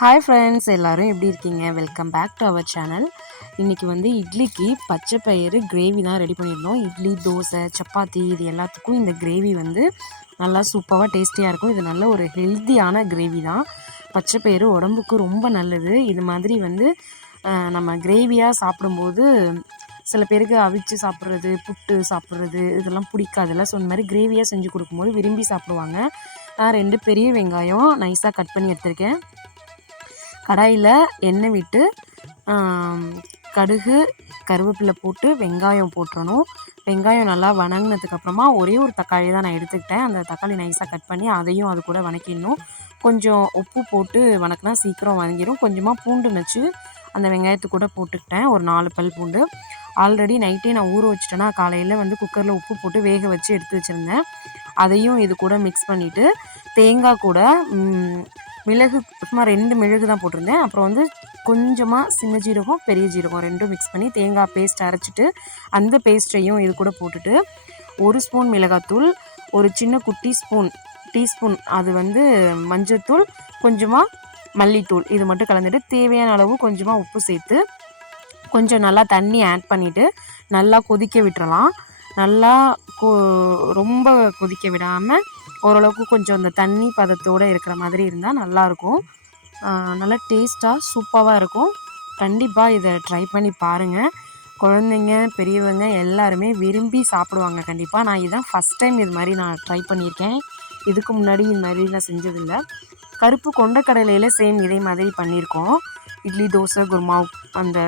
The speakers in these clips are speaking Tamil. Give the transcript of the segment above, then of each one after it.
ஹாய் ஃப்ரெண்ட்ஸ் எல்லோரும் எப்படி இருக்கீங்க? Welcome back to our channel இன்றைக்கி வந்து இட்லிக்கு பச்சை பயிறு கிரேவி தான் ரெடி பண்ணியிருந்தோம். இட்லி தோசை சப்பாத்தி இது எல்லாத்துக்கும் இந்த கிரேவி வந்து நல்லா சூப்பராக டேஸ்டியாக இருக்கும். இது நல்ல ஒரு ஹெல்த்தியான கிரேவி தான். பச்சை பயிறு உடம்புக்கு ரொம்ப நல்லது. இது மாதிரி வந்து நம்ம கிரேவியாக சாப்பிடும்போது சில பேருக்கு அவிச்சு சாப்பிட்றது புட்டு சாப்பிட்றது இதெல்லாம் பிடிக்காதுல்ல ஸோ இந்த மாதிரி கிரேவியாக செஞ்சு கொடுக்கும்போது விரும்பி சாப்பிடுவாங்க. நான் ரெண்டு பெரிய வெங்காயம் நைஸாக கட் பண்ணி எடுத்திருக்கேன். கடாயில் எண்ணெய் விட்டு கடுகு கருவேப்பிலை போட்டு வெங்காயம் போட்டுறணும். வெங்காயம் நல்லா வணங்கினதுக்கப்புறமா ஒரே ஒரு தக்காளி தான் நான் எடுத்துக்கிட்டேன். அந்த தக்காளி நைஸாக கட் பண்ணி அதையும் அது கூட வணக்கிடணும். கொஞ்சம் உப்பு போட்டு வணக்கினா சீக்கிரம் வணங்கிடும் கொஞ்சமாக பூண்டு நச்சு அந்த வெங்காயத்து கூட போட்டுக்கிட்டேன். ஒரு நாலு பல் பூண்டு. ஆல்ரெடி நைட்டே நான் ஊற வச்சிட்டேன்னா காலையில் வந்து குக்கரில் உப்பு போட்டு வேக வச்சு எடுத்து வச்சுருந்தேன். அதையும் இது கூட மிக்ஸ் பண்ணிவிட்டு தேங்காய் கூட மிளகு சும்மா ரெண்டு மிளகு தான் போட்டிருந்தேன். அப்புறம் வந்து கொஞ்சமாக சின்ன ஜீரகம் பெரிய ஜீரகம் ரெண்டும் மிக்ஸ் பண்ணி தேங்காய் பேஸ்ட் அரைச்சிட்டு அந்த பேஸ்ட்டையும் இது கூட போட்டுட்டு ஒரு ஸ்பூன் மிளகாத்தூள் ஒரு சின்ன குட்டி ஸ்பூன் டீஸ்பூன் அது வந்து மஞ்சத்தூள் கொஞ்சமாக மல்லித்தூள் இது மட்டும் கலந்துட்டு தேவையான அளவு கொஞ்சமாக உப்பு சேர்த்து கொஞ்சம் நல்லா தண்ணி ஆட் பண்ணிவிட்டு நல்லா கொதிக்க விட்டுறலாம். நல்லா கொ ரொம்ப கொதிக்க விடாமல் ஓரளவுக்கு கொஞ்சம் அந்த தண்ணி பதத்தோடு இருக்கிற மாதிரி இருந்தால் நல்லாயிருக்கும் நல்லா டேஸ்ட்டாக சூப்பராக இருக்கும். கண்டிப்பாக இதை ட்ரை பண்ணி பாருங்கள் குழந்தைங்க பெரியவங்க எல்லாருமே விரும்பி சாப்பிடுவாங்க கண்டிப்பாக நான் இதான் ஃபஸ்ட் டைம் இது மாதிரி நான் ட்ரை பண்ணியிருக்கேன். இதுக்கு முன்னாடி இது மாதிரி நான் செஞ்சதில்லை. கருப்பு கொண்டக்கடலையில் சேம் இதே மாதிரி பண்ணியிருக்கோம். இட்லி தோசை குருமா அந்த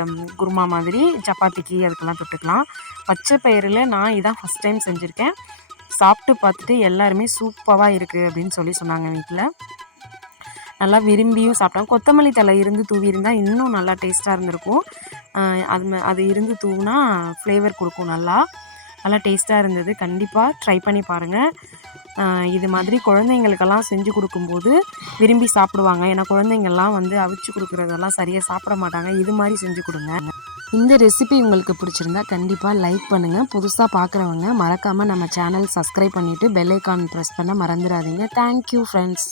குருமா மாதிரி சப்பாத்திக்கு அதுக்கெல்லாம் தொட்டுக்கலாம். பச்சை பயிரில் நான் இதான் ஃபஸ்ட் டைம் செஞ்சுருக்கேன். சாப்பிட்டு பார்த்துட்டு எல்லாருமே சூப்பராக இருக்குது அப்படின்னு சொல்லி சொன்னாங்க வீட்டில் நல்லா விரும்பியும் சாப்பிட்டாங்க கொத்தமல்லி தழை இருந்து தூவி இருந்தால் இன்னும் நல்லா டேஸ்ட்டாக இருந்திருக்கும். அது அது இருந்து தூவினா ஃப்ளேவர் கொடுக்கும் நல்லா. நல்லா டேஸ்ட்டாக இருந்தது. கண்டிப்பாக ட்ரை பண்ணி பாருங்கள் இது மாதிரி குழந்தைங்களுக்கெல்லாம் செஞ்சு கொடுக்கும்போது விரும்பி சாப்பிடுவாங்க. ஏன்னா குழந்தைங்கள்லாம் வந்து அவிச்சு கொடுக்குறதெல்லாம் சரியாக சாப்பிட மாட்டாங்க. இது மாதிரி செஞ்சு கொடுங்க. இந்த ரெசிபி உங்களுக்கு பிடிச்சிருந்தா கண்டிப்பாக லைக் பண்ணுங்கள் புதுசாக பார்க்குறவங்க மறக்காமல் நம்ம சேனல் சப்ஸ்கிரைப் பண்ணிவிட்டு பெல் ஐக்கான் ப்ரெஸ் பண்ண மறந்துடாதீங்க. Thank you friends